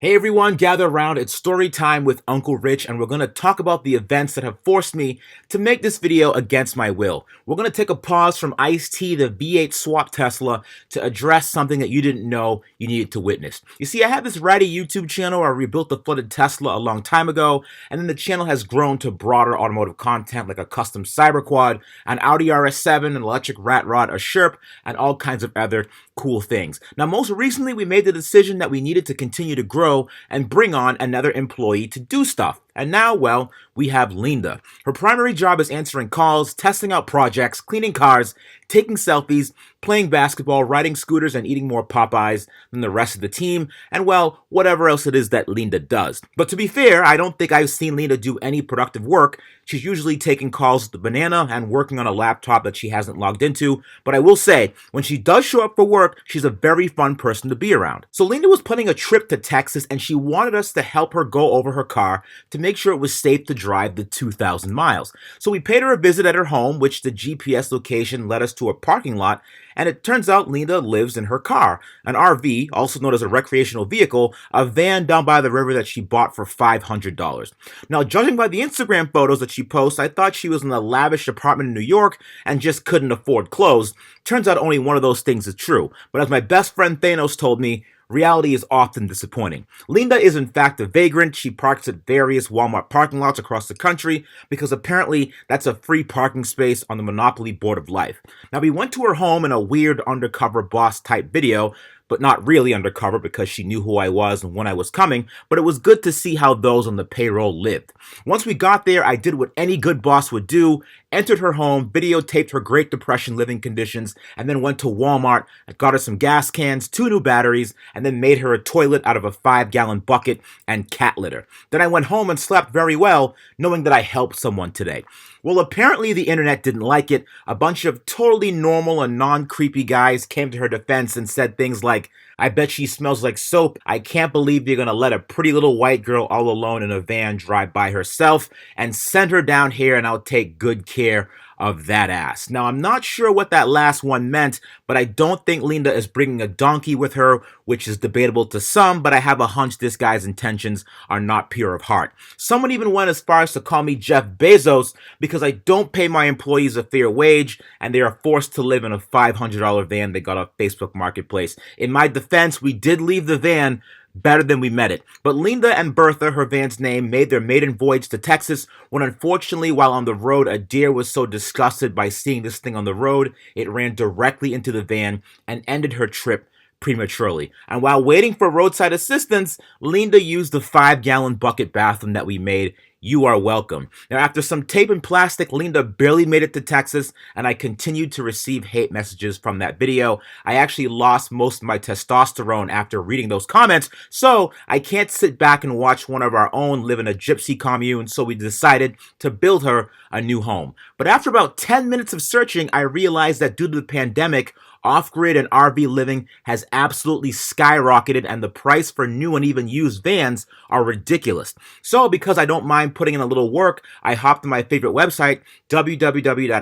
Hey everyone, gather around. It's story time with Uncle Rich, and we're going to talk about the events that have forced me to make this video against my will. We're going to take a pause from Ice-T, the V8 swap Tesla, to address something that you didn't know you needed to witness. You see, I have this ratty YouTube channel where I rebuilt the flooded Tesla a long time ago, and then the channel has grown to broader automotive content like a custom cyber quad, an Audi RS7, an electric rat rod, a Sherp, and all kinds of other cool things. Now, most recently, we made the decision that we needed to continue to grow and bring on another employee to do stuff. And now, well, we have Leenda. Her primary job is answering calls, testing out projects, cleaning cars, taking selfies, playing basketball, riding scooters, and eating more Popeyes than the rest of the team, and well, whatever else it is that Leenda does. But to be fair, I don't think I've seen Leenda do any productive work. She's usually taking calls with the banana and working on a laptop that she hasn't logged into, but I will say, when she does show up for work, she's a very fun person to be around. So Leenda was planning a trip to Texas, and she wanted us to help her go over her car to make sure it was safe to drive the 2,000 miles. So we paid her a visit at her home, which the GPS location led us to a parking lot, and it turns out Leenda lives in her car, an RV, also known as a recreational vehicle, a van down by the river that she bought for $500. Now, judging by the Instagram photos that she posts, I thought she was in a lavish apartment in New York and just couldn't afford clothes. Turns out only one of those things is true, but as my best friend Thanos told me, reality is often disappointing. Leenda is in fact a vagrant. She parks at various Walmart parking lots across the country because apparently that's a free parking space on the Monopoly board of life. Now, we went to her home in a weird undercover boss type video, but not really undercover because she knew who I was and when I was coming, but it was good to see how those on the payroll lived. Once we got there, I did what any good boss would do, entered her home, videotaped her Great Depression living conditions, and then went to Walmart and got her some gas cans, 2 new batteries, and then made her a toilet out of a 5-gallon bucket and cat litter. Then I went home and slept very well, knowing that I helped someone today. Well, apparently the internet didn't like it. A bunch of totally normal and non-creepy guys came to her defense and said things like, "I bet she smells like soap. I can't believe you're gonna let a pretty little white girl all alone in a van drive by herself, and send her down here and I'll take good care of that ass." Now, I'm not sure what that last one meant, but I don't think Leenda is bringing a donkey with her, which is debatable to some, but I have a hunch this guy's intentions are not pure of heart. Someone even went as far as to call me Jeff Bezos because I don't pay my employees a fair wage and they are forced to live in a $500 van they got off Facebook Marketplace. In my defense, we did leave the van better than we met it. But Leenda and Bertha, her van's name, made their maiden voyage to Texas when unfortunately while on the road, a deer was so disgusted by seeing this thing on the road, it ran directly into the van and ended her trip prematurely. And while waiting for roadside assistance, Leenda used the 5-gallon bucket bathroom that we made. You are welcome. Now, after some tape and plastic, Leenda barely made it to Texas, and I continued to receive hate messages from that video. I actually lost most of my testosterone after reading those comments, so I can't sit back and watch one of our own live in a gypsy commune, so we decided to build her a new home. But after about 10 minutes of searching, I realized that due to the pandemic, off-grid and RV living has absolutely skyrocketed and the price for new and even used vans are ridiculous. So because I don't mind putting in a little work, I hopped to my favorite website, www.iaai.com,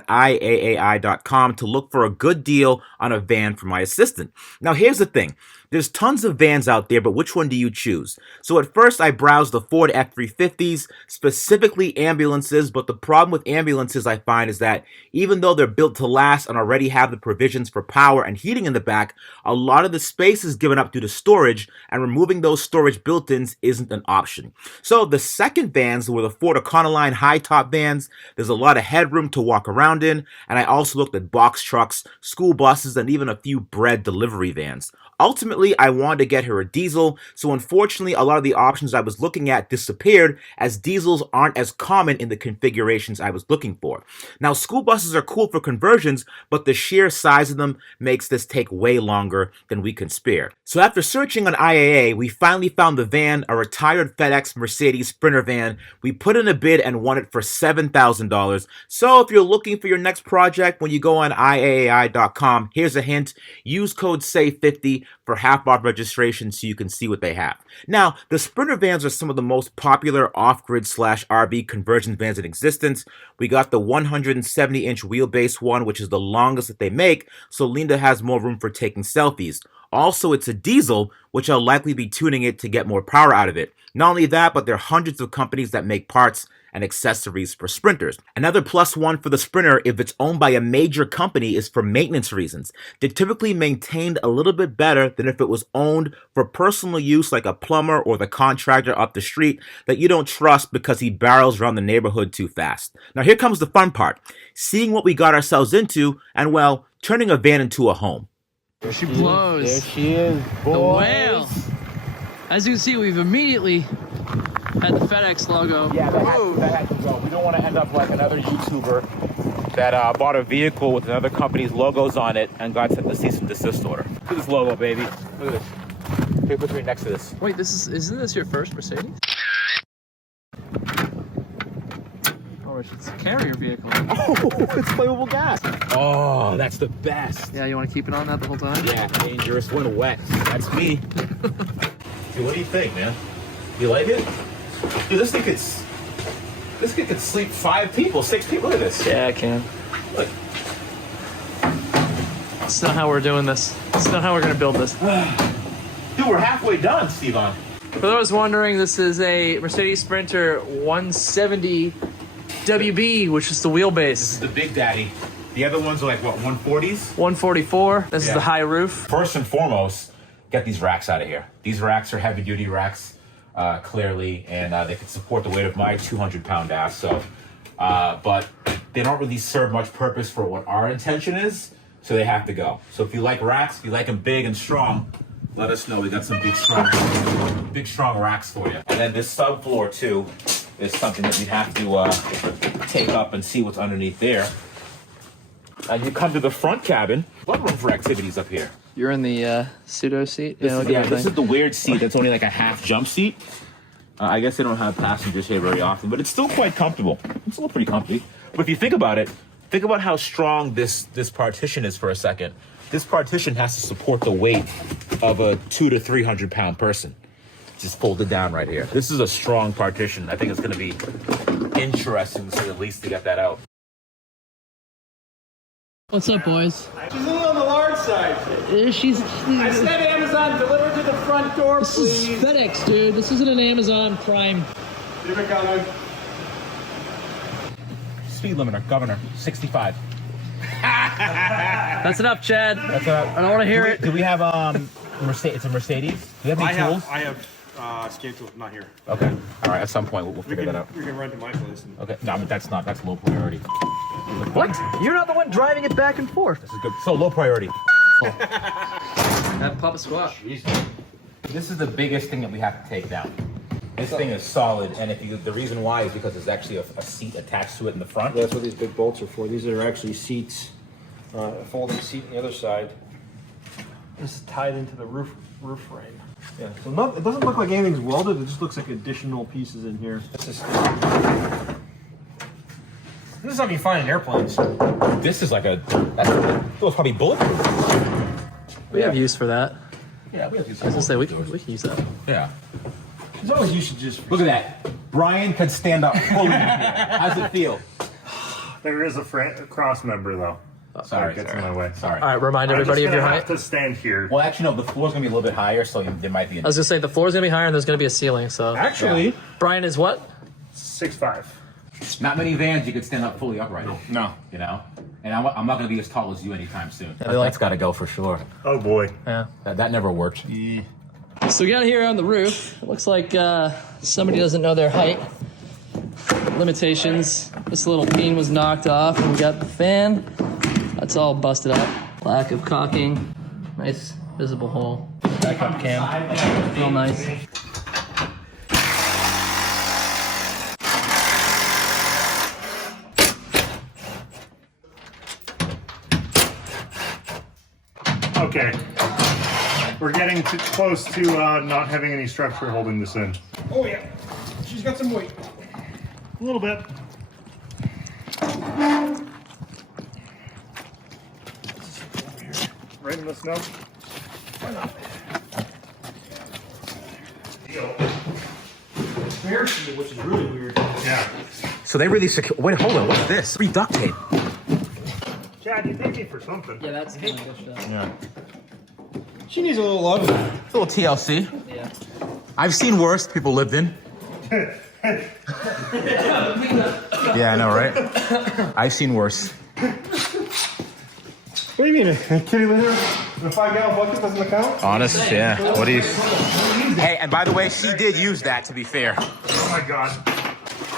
to look for a good deal on a van for my assistant. Now here's the thing. There's tons of vans out there, but which one do you choose? So at first I browsed the Ford F-350s, specifically ambulances, but the problem with ambulances I find is that even though they're built to last and already have the provisions for power and heating in the back, a lot of the space is given up due to storage, and removing those storage built-ins isn't an option. So the second vans were the Ford Econoline high-top vans. There's a lot of headroom to walk around in, and I also looked at box trucks, school buses, and even a few bread delivery vans. Ultimately, I wanted to get her a diesel, so unfortunately a lot of the options I was looking at disappeared as diesels aren't as common in the configurations I was looking for. Now, school buses are cool for conversions, but the sheer size of them makes this take way longer than we can spare. So after searching on IAA, we finally found the van, a retired FedEx Mercedes Sprinter van. We put in a bid and won it for $7,000. So if you're looking for your next project when you go on IAAI.com, here's a hint. Use code SAVE50 for half-off registration so you can see what they have. Now, the Sprinter vans are some of the most popular off-grid/RV conversion vans in existence. We got the 170-inch wheelbase one, which is the longest that they make, so Leenda has more room for taking selfies. Also, it's a diesel, which I'll likely be tuning it to get more power out of it. Not only that, but there are hundreds of companies that make parts and accessories for sprinters. Another plus one for the Sprinter, if it's owned by a major company, is for maintenance reasons. They're typically maintained a little bit better than if it was owned for personal use, like a plumber or the contractor up the street that you don't trust because he barrels around the neighborhood too fast. Now here comes the fun part, seeing what we got ourselves into and, well, turning a van into a home. There she blows. There she is, boys. The whale. As you can see, we've immediately had the FedEx logo. Yeah, that had to go. We don't want to end up like another YouTuber that bought a vehicle with another company's logos on it and got sent the cease and desist order. Look at this logo, baby. Look at this. Here, put me next to this. Wait, isn't this your first Mercedes? Oh, it's a carrier vehicle. Oh, it's flammable gas. Oh, that's the best. Yeah, you want to keep it on that the whole time? Yeah, dangerous when wet. That's me. Dude, what do you think, man? You like it? Dude, this thing could sleep 5 people, 6 people. Look at this. Yeah, I can. Look. That's not how we're doing this. That's not how we're going to build this. Dude, we're halfway done, Steven. For those wondering, this is a Mercedes Sprinter 170 WB, which is the wheelbase. This is the big daddy. The other ones are like, what, 140s? 144. This is the high roof. First and foremost, get these racks out of here. These racks are heavy-duty racks, clearly, and they can support the weight of my 200-pound ass. So, but they don't really serve much purpose for what our intention is, so they have to go. So if you like racks, if you like them big and strong, let us know. We got some big, strong racks for you. And then this subfloor too is something that you have to take up and see what's underneath there. And you come to the front cabin. What room for activities up here? You're in the pseudo seat? This is the weird seat that's only like a half jump seat. I guess they don't have passengers here very often, but it's still quite comfortable. It's still pretty comfy. But if you think about it, think about how strong this partition is for a second. This partition has to support the weight of a 200 to 300 pound person. Just folded down right here. This is a strong partition. I think it's going to be interesting to say the least to get that out. What's up, boys? She's a little on the large side. I said Amazon delivered to the front door, This please. is FedEx, dude. This isn't an Amazon Prime. Keep it coming. Speed limiter, governor, 65. That's enough, Chad. That's I don't want to hear it. Do we have It's a Mercedes. Do we have any tools? I have skate tools, not here. Okay. All right. At some point, we'll figure that out. We can run to my place. Okay. No, but that's low priority. What? You're not the one driving it back and forth. This is good. So low priority. Have Papa squat. This is the biggest thing that we have to take down. This thing is solid, and the reason why is because there's actually a seat attached to it in the front. That's what these big bolts are for. These are actually seats, a folding seat on the other side. This is tied into the roof frame. Yeah, so it doesn't look like anything's welded. It just looks like additional pieces in here. This is something you find in airplanes. This is like that was probably bulletproof. We have use for that. Yeah, we have use. I was gonna say we can use that. Yeah. There's always you should just Look at that. Brian can stand up fully in here. How's it feel? There is a cross member though. Sorry, Gets in my way. Sorry. All right, remind everybody of your I height. have to stand here. Well, actually, no. The floor's gonna be a little bit higher, so there might be. I was gonna say the floor's gonna be higher and there's gonna be a ceiling. So Actually, Brian is what? 6'5". Not many vans you could stand up fully upright. No. You know, and I'm not gonna be as tall as you anytime soon. they like- That's got to go for sure. Oh boy. Yeah. That never worked. So we got here on the roof. It looks like somebody doesn't know their height limitations. This little beam was knocked off, and we got the fan. That's all busted up. Lack of caulking. Nice visible hole. Backup cam. Real nice. Okay. We're getting close to not having any structure holding this in. Oh yeah, she's got some weight. A little bit. Right in the snow. Why not? parachute, which is really weird. Yeah. So they really secure. Wait, hold on. What's this? Free duct tape. Chad, you paid me for something. Yeah, that's good stuff. Yeah. She needs a little love. It's a little TLC. Yeah. I've seen worse people lived in. Yeah, I know, right? I've seen worse. What do you mean? A kitty litter? The 5-gallon bucket doesn't count? Honest, yeah. What do you... Hey, and by the way, she did use that, to be fair. Oh my god.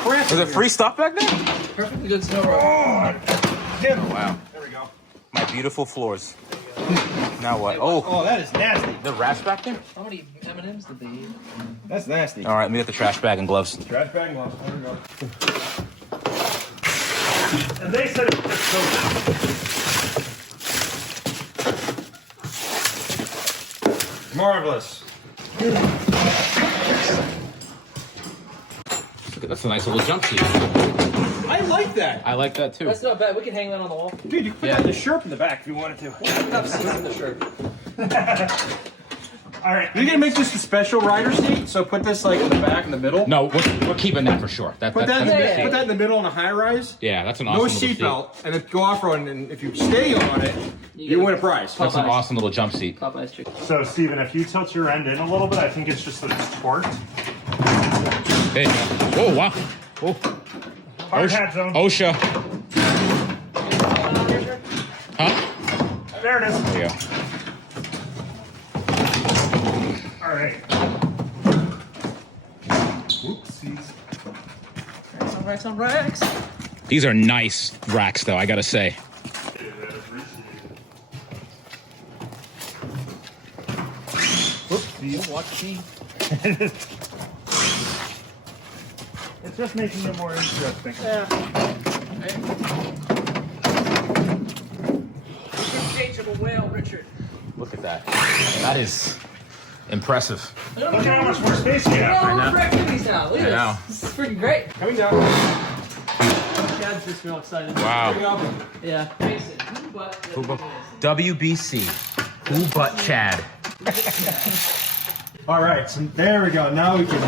Was it free stuff back there? Perfectly good snow road. Oh, wow. There we go. My beautiful floors. Now what? Oh, that is nasty. The rats back there? How many M&Ms did they eat? That's nasty. All right, let me get the trash bag and gloves. Trash bag gloves. There we go. And they said it was so Marvelous. That's a nice little jump seat. I like that. I like that too. That's not bad. We can hang that on the wall. Dude, you could put that in the Sherp in the back if you wanted to. In the shirt. All right. You're gonna make this a special rider seat, so put this like in the back in the middle. No, we're keeping that for sure. Put that in the middle on a high rise. Yeah, that's an No awesome little seat. seatbelt, and if go off road, and if you stay on it, you win a prize. That's an awesome little jump seat. Popeye's chicken. So, Steven, if you tilt your end in a little bit, I think it's just that it's torqued. There you go. Oh, wow. Oh. Hard hat zone. OSHA. Huh? There it is. There you go. All right. Whoopsies. Racks on racks. These are nice racks, though, I gotta say. Whoopsies. Watch me. It's just making it more interesting. Interchangeable whale, Richard. Look at that. That is impressive. Look at how much more space you have. Oh, look for activities now. Look at I know. this. This is freaking great. Coming down. Chad's just real excited. Wow. Yeah. Face it. Who but WBC. Who but Chad? All right, so there we go. Now we can.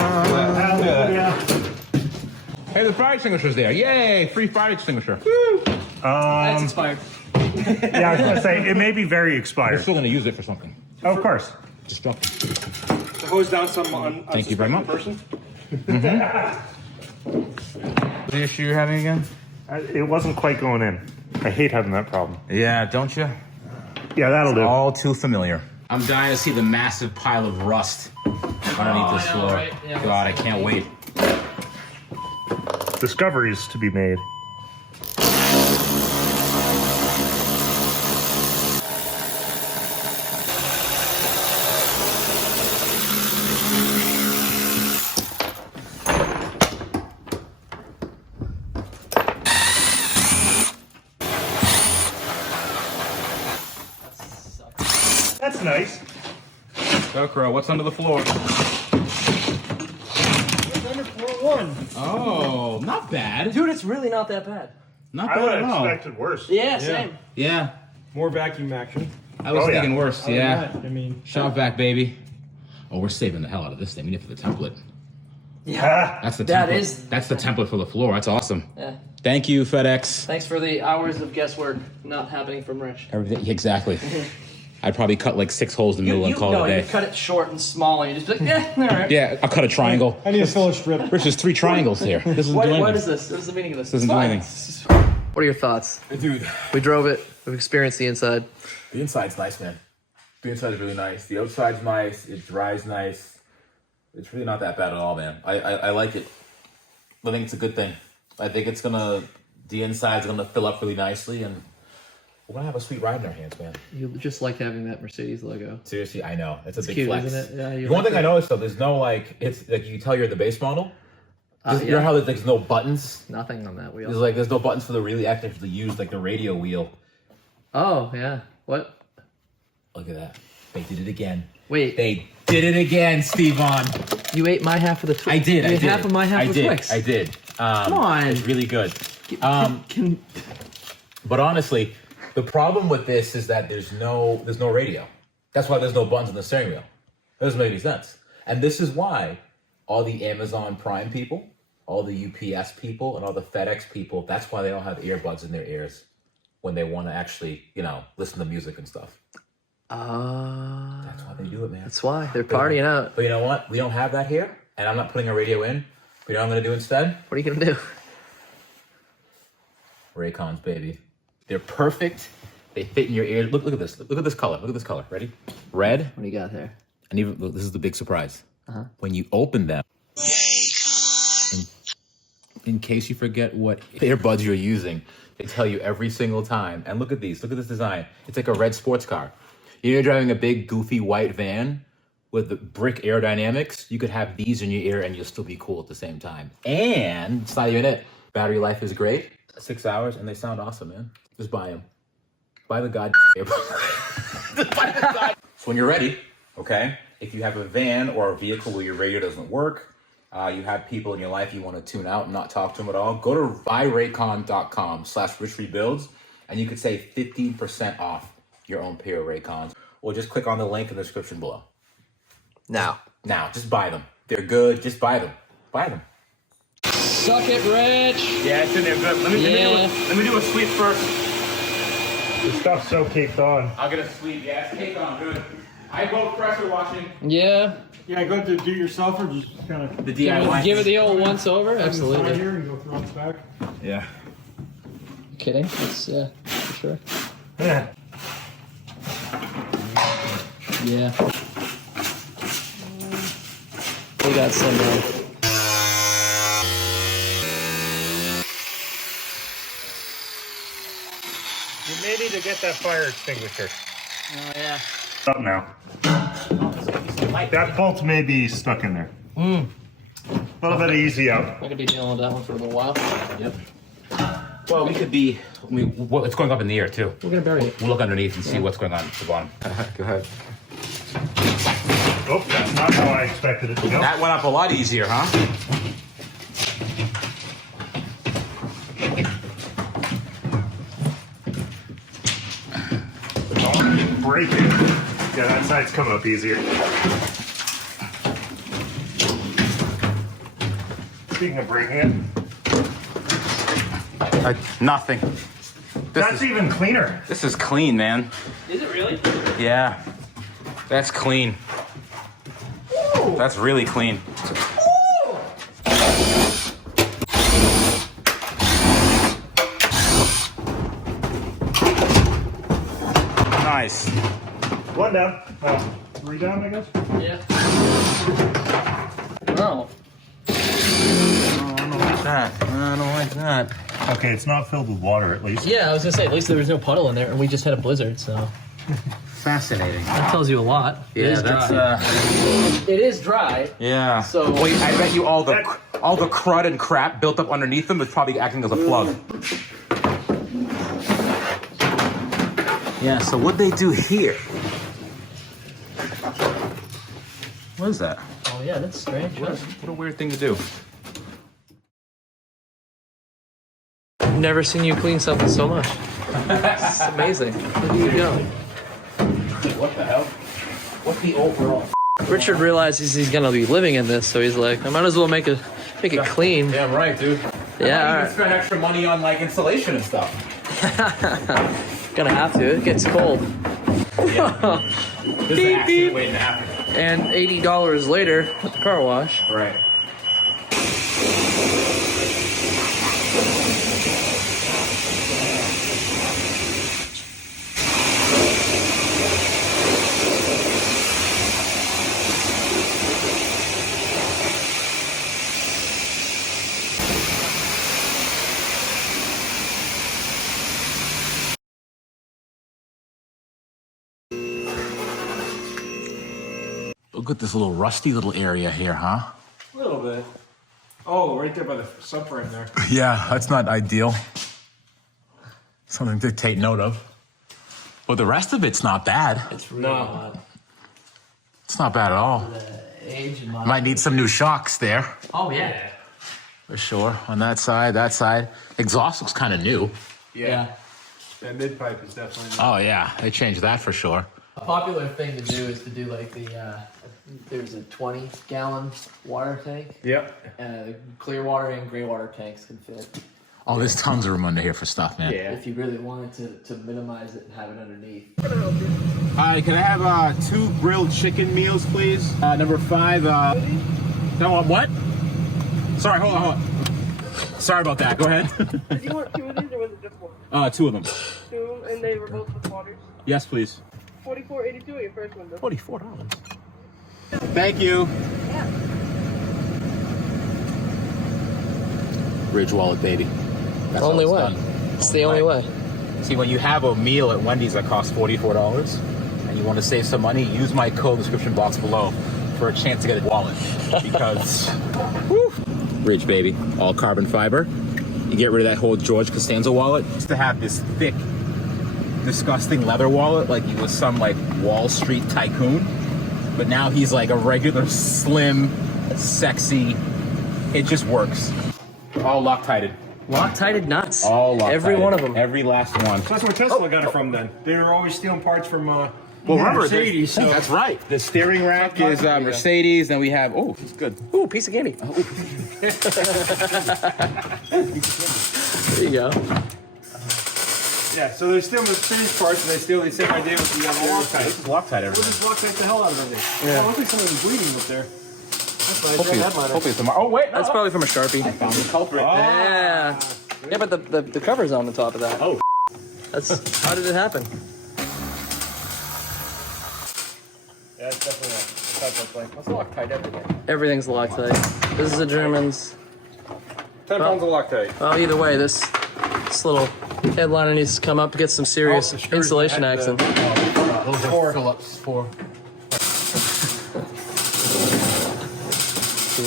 Hallelujah. Hey, the fire extinguisher's there. Yay! Free fire extinguisher. That's expired. Yeah, I was gonna say it may be very We're expired. still gonna use it for something. Oh, of course. Destructive. Hose down some on Thank you very much. person. The issue you're having again? It wasn't quite going in. I hate having that problem. Yeah, don't you? Yeah, that'll do. All too familiar. I'm dying to see the massive pile of rust underneath this I know, floor. right? Yeah, God, I can't wait. Discoveries to be made. That's nice. Velcro, what's under the floor? Under floor 1. Oh, not bad. Dude, it's really not that bad. Not I bad would at have all. expected worse. Yeah, same. Yeah, More vacuum action. I was Oh, yeah. thinking worse. Other Yeah. than that, I mean, Shop vac, baby. Oh, we're saving the hell out of this thing. We need it for the template. Yeah. That's the That template. is- That's the template for the floor. That's awesome. Yeah. Thank you, FedEx. Thanks for the hours of guesswork not happening from Rich. Everything exactly. I'd probably cut like 6 holes in the middle and call it a you day. cut it short and small, and you just be like, all right. Yeah, I'll cut a triangle. I need a filler strip. Rich, there's 3 triangles here. This isn't doing What anything. is this? What is the meaning of this? Doesn't It's do fine. anything. What are your thoughts? Dude, We drove it. We've experienced the inside. the inside's nice, man. The inside's really nice. The outside's nice. It dries nice. It's really not that bad at all, man. I like it. I think it's a good thing. I think it's gonna, the inside's gonna fill up really nicely, and we're gonna have a sweet ride in our hands, man. You just like having that Mercedes logo. Seriously, I know. It's a big Cute, flex. isn't it? Yeah, you One like thing I that. noticed though, there's no like, it's like you can tell you're the base model. You know Yeah. how there's no buttons? Nothing on that wheel. There's no buttons for the really actively use like the radio wheel. Oh, yeah. What? Look at that. They did it again. Wait, They did it again, Stevon. you ate my half of the Twix. I did. You I ate did. half of my half I of did. Twix. I did. Come on. It's really good. Can But honestly, the problem with this is that there's no radio. That's why there's no buttons on the steering wheel. That doesn't make any sense. And this is why all the Amazon Prime people, all the UPS people and all the FedEx people, that's why they all have earbuds in their ears when they want to actually, you know, listen to music and stuff. That's why they do it, man. That's why they're partying out. But you know what? We don't have that here, and I'm not putting a radio in. But you know what I'm going to do instead? What are you gonna do? Raycons, baby. They're perfect. They fit in your ears. Look at this. Look at this color. Look at this color. Ready? Red. What do you got there? And even look, this is the big surprise. When you open them, in case you forget what earbuds you're using, they tell you every single time. And look at these. Look at this design. It's like a red sports car. You're driving a big, goofy white van with the brick aerodynamics. You could have these in your ear and you'll still be cool at the same time. And it's not even it. Battery life is great. 6 hours, and they sound awesome, man. Just buy them. Buy the goddamn earbuds. So when you're ready, okay, if you have a van or a vehicle where your radio doesn't work, you have people in your life you want to tune out and not talk to them at all, go to buyraycon.com/richrebuilds, and you could save 15% off your own pair of Raycons, or just click on the link in the description below. Now, Just buy them. They're good. Just buy them. Buy them. suck it, Rich. Yeah, it's in there good. Let me do a sweep first. The stuff's so caked on. I'll get a sweep. Yeah, it's cake on. Good. I vote pressure washing. Yeah. Yeah, go to do yourself or just kind of The DIY. Give it the old once over. Absolutely. here and go through on its back. Yeah. Kidding? That's for sure. Yeah. Yeah. We got some. You may need to get that fire extinguisher. Oh yeah. Up now. That bolt may be stuck in there. A little bit of easy out. I'm gonna be dealing with that one for a little while. Yep. Well, we could be. It's going up in the air too. We're gonna bury it. We'll look underneath and see what's going on at the bottom. Go ahead. Oh, that's not how I expected it to go. That went up a lot easier, huh? Don't break it. Yeah, that side's coming up easier. Speaking of breaking it, Nothing. that's even cleaner. This is clean, man. Is it really? Yeah. That's clean. That's really clean. Nice. One down. Three down, I guess. Yeah. Oh. I don't like that. I don't like that. Okay, it's not filled with water at least. Yeah, I was gonna say at least there was no puddle in there, and we just had a blizzard, so Fascinating. that tells you a lot. It is dry. It is dry. Yeah. So wait, I bet you all the crud and crap built up underneath them is probably acting as a plug. Yeah. So what'd they do here? What is that? Oh yeah, that's strange. What a weird thing to do. I've never seen you clean something so much. It's amazing. Look at you go. What the hell? What's the overall? Richard realizes he's gonna be living in this, so he's like, I might as well make it clean. Damn right, dude. Yeah. I even spend extra money on like insulation and stuff. Gonna have to. It gets cold. Yeah. This is Beep, actually beep. waiting to happen. And $80 later at the car wash. Right. Look at this little rusty little area here, huh? A little bit. Oh, right there by the subframe there. Yeah, that's not ideal. Something to take note of. But the rest of it's not bad. It's really not. It's not bad at all. Age and Might need some new shocks there. Oh yeah. For sure. On that side, that side. Exhaust looks kind of new. Yeah. That mid pipe is definitely. Oh, yeah. They changed that for sure. A popular thing to do is to do like there's a 20-gallon water tank. Yep. The clear water and gray water tanks can fit. Oh, there's tons of room under here for stuff, man. Yeah. If you really wanted to minimize it and have it underneath. Hi, can I have 2 grilled chicken meals, please? Number 5, no, what? Sorry, hold on. Sorry about that, go ahead. Did you want 2 of these or was it just 1? 2 of them. 2, and they were both with waters. Yes, please. $44.82 at your first window. $44. Thank you. Ridge wallet, baby. That's Only how way. it's done. It's the only way. See, when you have a meal at Wendy's that costs $44 and you want to save some money, use my code in the description box below for a chance to get a wallet. Because, whew, Ridge, baby. All carbon fiber. You get rid of that whole George Costanza wallet. Used to have this thick, disgusting leather wallet like he was some like Wall Street tycoon. But now he's like a regular, slim, sexy. It just works. All Loctited. Loctited nuts. All Loctited. Every one of them. Every last one. That's where Tesla got it from then. They were always stealing parts from Remember, Mercedes. So that's right. The steering rack is Mercedes. Then we have, oh, it's good. Ooh, piece of candy. There you go. yeah, so they steal Mercedes parts and they steal the same idea with the other Loctite. This is Loctite, We'll everything. just Loctite the hell out of everything. Yeah. Oh, it looks like somebody's bleeding up there. That's nice. Hopefully, That matters. hopefully tomorrow. Oh, wait. That's probably from a Sharpie. I found the culprit. Yeah. Yeah, but the cover's on the top of that. Oh. That's how did it happen? Yeah, it's definitely not. What's Loctite everything? Everything's Loctite. This is a German's. 10 pounds of Loctite. Well, either way, this little headliner needs to come up to get some serious insulation action. Those are Phillips for.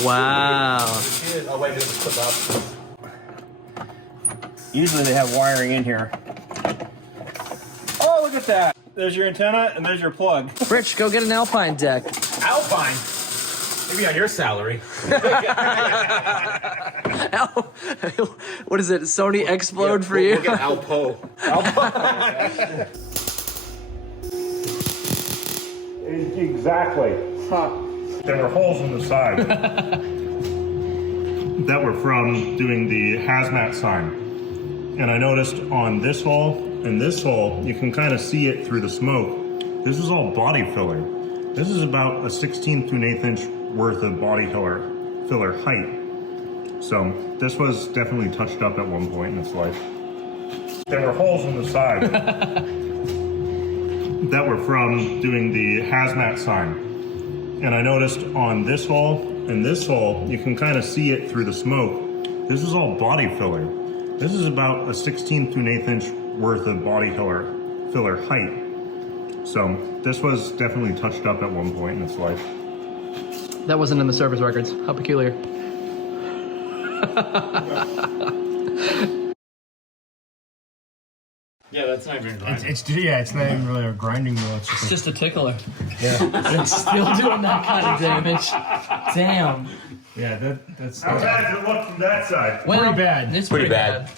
Wow. Oh wait, this is clip up. Usually they have wiring in here. Oh, look at that. There's your antenna and there's your plug. Rich, go get an Alpine deck. Alpine. Maybe on your salary. What is it? Sony Explode for you? We'll get Alpo. Exactly. There were holes in the side that were from doing the hazmat sign. And I noticed on this hole and this hole, you can kind of see it through the smoke. This is all body filler. This is about a 16th to an 1/8 inch worth of body filler height. So this was definitely touched up at one point in its life. There were holes in the side that were from doing the hazmat sign. And I noticed on this hole and this hole, you can kind of see it through the smoke. This is all body filler. This is about a 16th to an 1/8 inch worth of body filler height. So this was definitely touched up at one point in its life. That wasn't in the service records. How peculiar. Yeah, that's not even grinding. It's not even really a grinding wheel. It's just a tickler. Yeah. It's still doing that kind of damage. Damn. Yeah, that's How bad did it look from that side? Well, pretty bad. It's Pretty bad.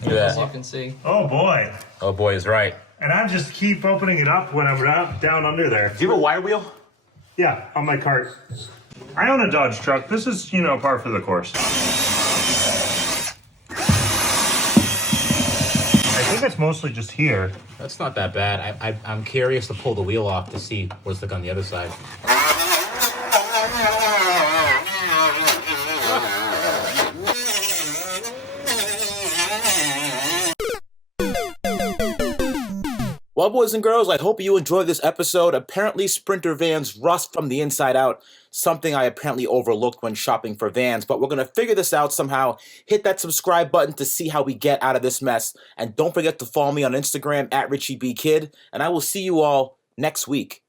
Look at As you that. can see. Oh boy. Oh boy, is right. And I just keep opening it up when I'm down under there. Do you have a wire wheel? Yeah, on my cart. I own a Dodge truck. This is, par for the course. I think it's mostly just here. That's not that bad. I'm curious to pull the wheel off to see what's like on the other side. Well, boys and girls, I hope you enjoyed this episode. Apparently, Sprinter vans rust from the inside out, something I apparently overlooked when shopping for vans, but we're going to figure this out somehow. Hit that subscribe button to see how we get out of this mess, and don't forget to follow me on Instagram @RichieBKid, and I will see you all next week.